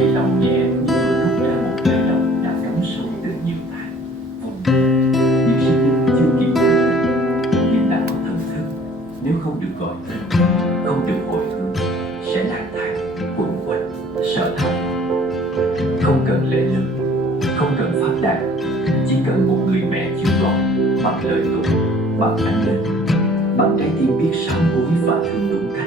bị lòng nhẹ như vừa rút ra một trái lòng đã cắm sâu từ nhiều tháng vùng. Những sinh linh chưa kịp thành hình nhưng đã có thần thức, nếu không được gọi tên, không được hồi hướng, sẽ lang thang quẩn quẩn sợ hãi. Không cần lễ lớn, không cần pháp đàn, chỉ cần một người mẹ chịu gọi bằng lời tụng, bằng ánh lên, bằng trái tim biết sám hối và thương đúng cách.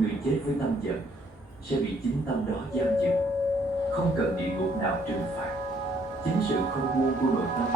Người chết với tâm giận sẽ bị chính tâm đó giam giữ, không cần địa ngục nào trừng phạt. Chính sự không buông của nội tâm